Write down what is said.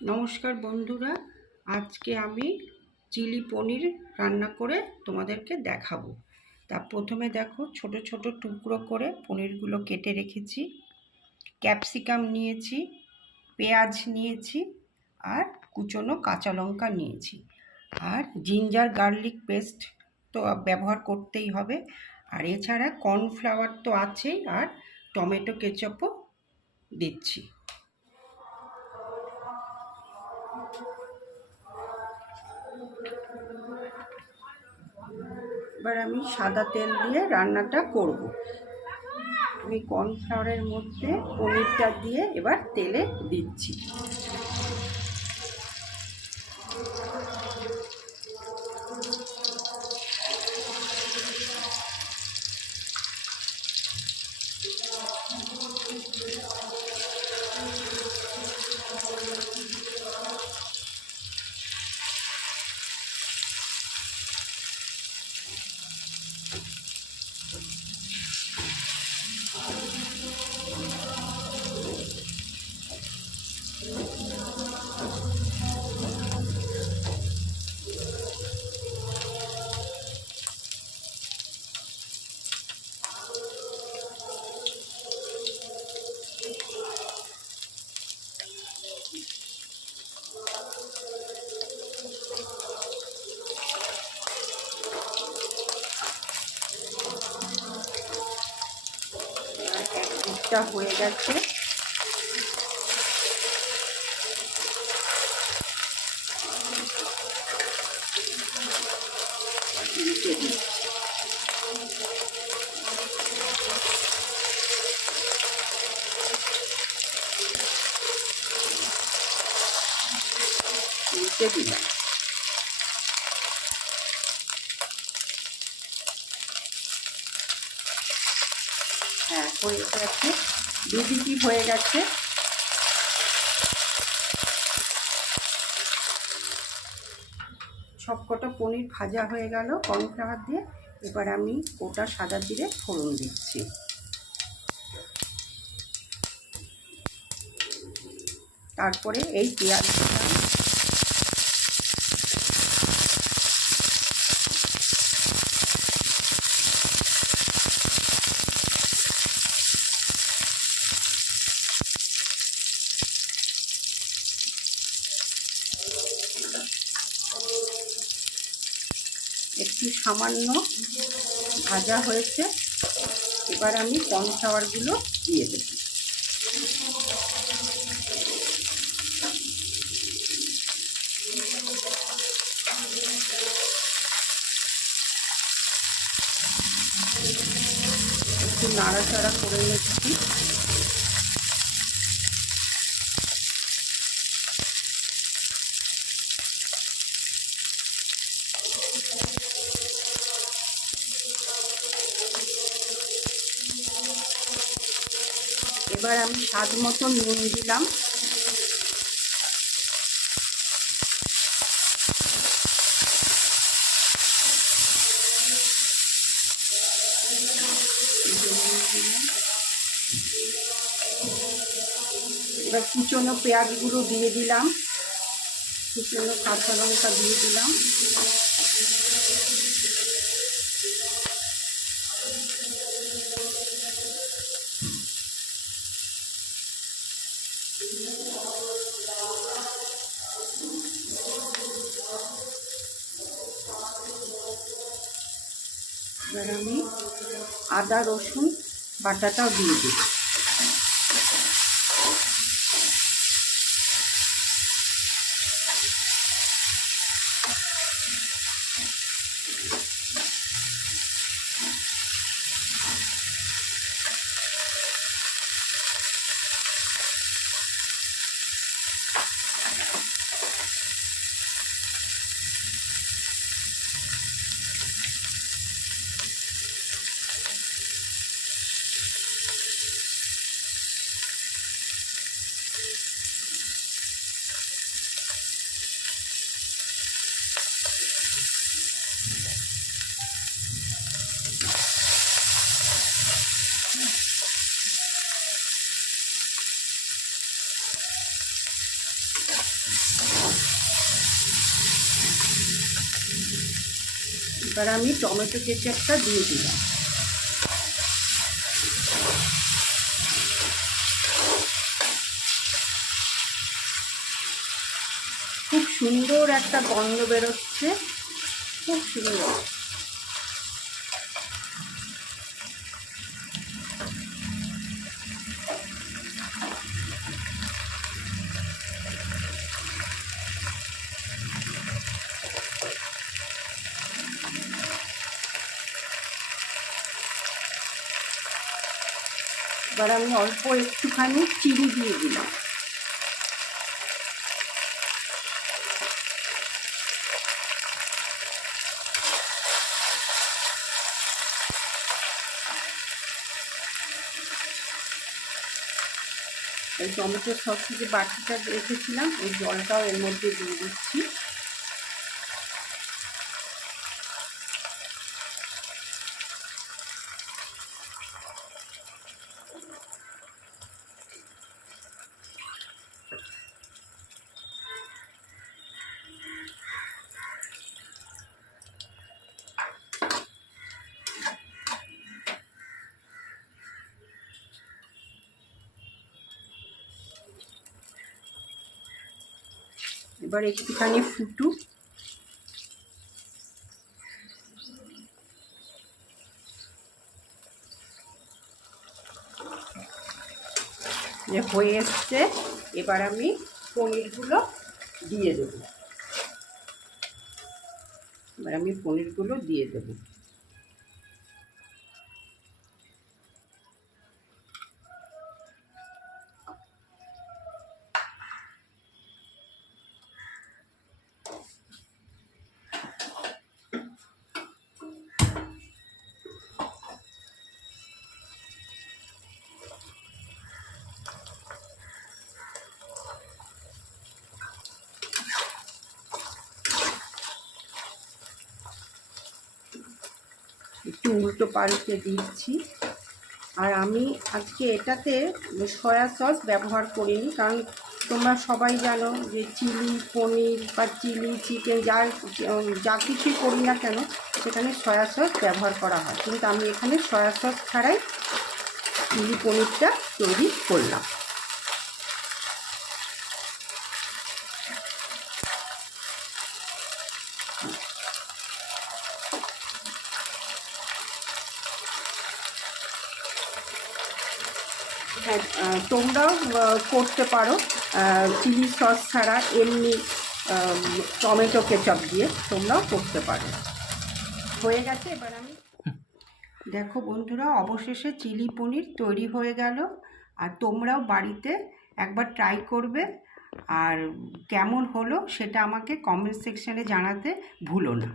নমস্কার বন্ধুরা, আজকে আমি চিলি পনির রান্না করে তোমাদেরকে দেখাবো। তা প্রথমে দেখো, ছোট ছোট টুকরো করে পনিরগুলো কেটে রেখেছি। ক্যাপসিকাম নিয়েছি, পেঁয়াজ নিয়েছি, আর কুচনো কাঁচা লঙ্কা নিয়েছি। আর জিঞ্জার গার্লিক পেস্ট তো ব্যবহার করতেই হবে। আর এছাড়া কর্নফ্লাওয়ার তো আছেই, আর টমেটো কেচাপও দিচ্ছি। এবার আমি সাদা তেল দিয়ে রান্নাটা করব। আমি কর্নফ্লাওয়ারের মধ্যে পনিরটা দিয়ে এবার তেলে দিচ্ছি। একদিকটা হয়ে গেছে, উল্টে দিচ্ছি। উল্টে দিলাম। হ্যাঁ, হয়ে গেছে, দুদিকই হয়ে গেছে। সবকটা পনির ভাজা হয়ে গেল কর্নফ্লাওয়ার দিয়ে। এবার আমি গোটা সাদা জিরে ফোড়ন দিচ্ছি। তারপরে এই পেঁয়াজ একটু সামান্য ভাজা হয়েছে। এবার আমি কর্নফ্লাওয়ারগুলো দিয়ে দেব। একটু নাড়াচাড়া করে নিচ্ছি। এবার আমি স্বাদ মতো নুন দিলাম। এবার কুচনো পেঁয়াজগুলো দিয়ে দিলাম, কুচনো কাঁচা লঙ্কা দিয়ে দিলাম। এবার আমি আদা রসুন বাটাটাও দিয়ে দিই। এবার আমি টমেটো কেচাপটা দিয়ে দিলাম। খুব সুন্দর একটা গন্ধ বেরোচ্ছে, খুব সুন্দর। এবার আমি অল্প একটুখানি চিনি দিয়ে দিলাম। এই টমেটো সসে যে বাটিটা রেখেছিলাম ওই জলটাও এর মধ্যে দিয়ে দিচ্ছি। এবার একটুখানি ফুটুক। যে হয়ে এসছে, এবার আমি পনিরগুলো দিয়ে দেবো। এবার আমি পনিরগুলো দিয়ে দেবো। একটু উল্টো পাল্টে দিচ্ছি। আর আমি আজকে এটাতে সয়া সস ব্যবহার করিনি, কারণ তোমরা সবাই জানো যে চিলি পনির বা চিলি চিকেন যা কিছুই করি না কেন সেখানে সয়া সস ব্যবহার করা হয়, কিন্তু আমি এখানে সয়া সস ছাড়াই চিলি পনিরটা তৈরি করলাম। হ্যাঁ, তোমরাও করতে পারো চিলি সস ছাড়া, এমনি টমেটো কেচাপ দিয়ে তোমরাও করতে পারো। হয়ে গেছে। এবার আমি দেখো বন্ধুরা, অবশেষে চিলি পনির তৈরি হয়ে গেল। আর তোমরাও বাড়িতে একবার ট্রাই করবে, আর কেমন হলো সেটা আমাকে কমেন্ট সেকশানে জানাতে ভুলো না।